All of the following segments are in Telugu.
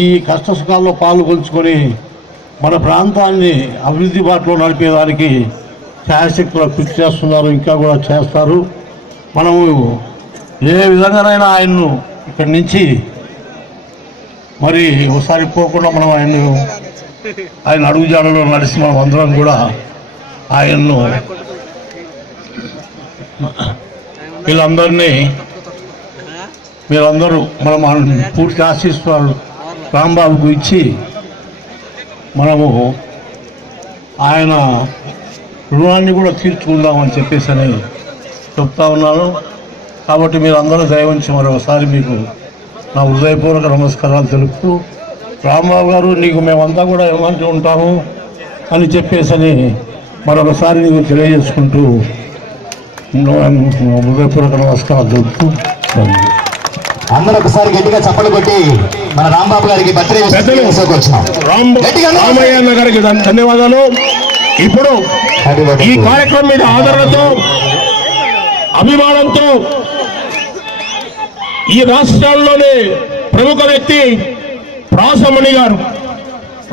ఈ కష్ట సుఖాల్లో పాల్గొంచుకొని మన ప్రాంతాన్ని అభివృద్ధి బాటలో నడిపేదానికి ఛాయశక్తులు కృషి చేస్తున్నారు, ఇంకా కూడా చేస్తారు. మనము ఏ విధంగానైనా ఆయన్ను ఇక్కడి నుంచి మరి ఒకసారి పోకుండా మనం ఆయన అడుగుజాడలో నడిచి మనం అందరం కూడా ఆయన్ను వీళ్ళందరినీ మీరందరూ మనం పూర్తి ఆశీస్సులు రాంబాబుకు ఇచ్చి మనము ఆయన రుణాన్ని కూడా తీర్చుకుందామని చెప్పేసి అని చెప్తా ఉన్నాను. కాబట్టి మీరందరూ దయవంచి మరొకసారి మీకు నా హృదయపూర్వక నమస్కారాలు తెలుపుతూ, రాంబాబు గారు నీకు మేమంతా కూడా ఏమంటూ ఉంటాము అని చెప్పేసి అని మరొకసారి నీకు తెలియజేసుకుంటూ హృదయపూర్వక నమస్కారాలు తెలుపుతూ అందరూ ఒకసారి గట్టిగా చప్పలు కొట్టి మన రాంబాబు గారికి రామయ్య గారికి ధన్యవాదాలు. ఇప్పుడు ఈ కార్యక్రమం మీద ఆదరణతో అభిమానంతో ఈ రాష్ట్రాల్లోనే ప్రముఖ వ్యక్తి ప్రాసమణి గారు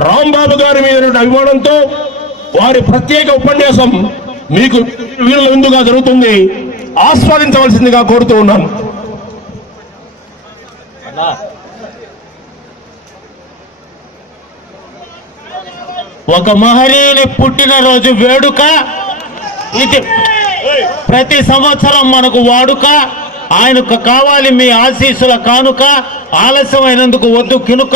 రాంబాబు గారి మీద అభిమానంతో వారి ప్రత్యేక ఉపన్యాసం మీకు వీళ్ళ ముందుగా జరుగుతుంది, ఆస్వాదించవలసిందిగా కోరుతూ ఉన్నాను. ఒక మహనీయుని పుట్టినరోజు వేడుక ఇది. ప్రతి సంవత్సరం మనకు వాడుక. ఆయనకు కావాలి మీ ఆశీస్సుల కానుక. ఆలస్యమైనందుకు వద్దు కినుక.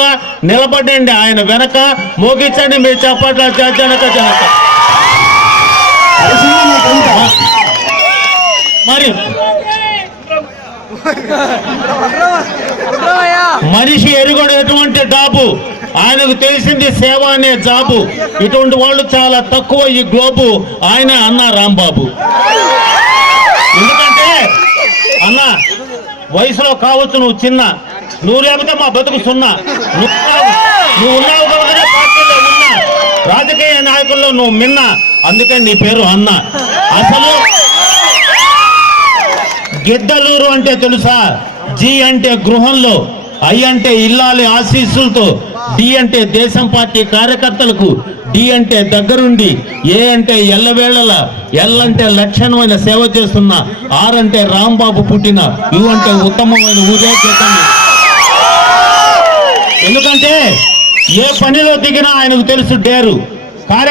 నిలబడండి ఆయన వెనక. మోగించండి మీ చప్పట్ల జనక జనక. మరి మనిషి ఎరుగడు ఎటువంటి డాబు, ఆయనకు తెలిసింది సేవ అనే జాబు. ఇటువంటి వాళ్ళు చాలా తక్కువ ఈ గ్లోబు. ఆయన అన్న రాంబాబు. ఎందుకంటే అన్న వయసులో కావచ్చు నువ్వు చిన్న, నువ్వు లేకపోతే మా బతుకు సున్నా. నువ్వు ఉన్నావు కాబట్టి పార్టీలో ఉన్నా, రాజకీయ నాయకుల్లో నువ్వు మిన్న, అందుకే నీ పేరు అన్న. అసలు గిద్దలూరు అంటే తెలుసా? జీ అంటే గృహంలో, ఐ అంటే ఇల్లాలి ఆశీస్సులతో, డి అంటే దేశం పార్టీ కార్యకర్తలకు, డి అంటే దగ్గరుండి, ఏ అంటే ఎల్లవేళల, ఎల్ అంటే లక్షణమైన సేవ చేస్తున్న, ఆర్ అంటే రాంబాబు పుట్టిన, యు అంటే ఉత్తమమైన ఊరే చేతండి. ఎందుకంటే ఏ పనిలో దిగినా ఆయనకు తెలుసు డేరు.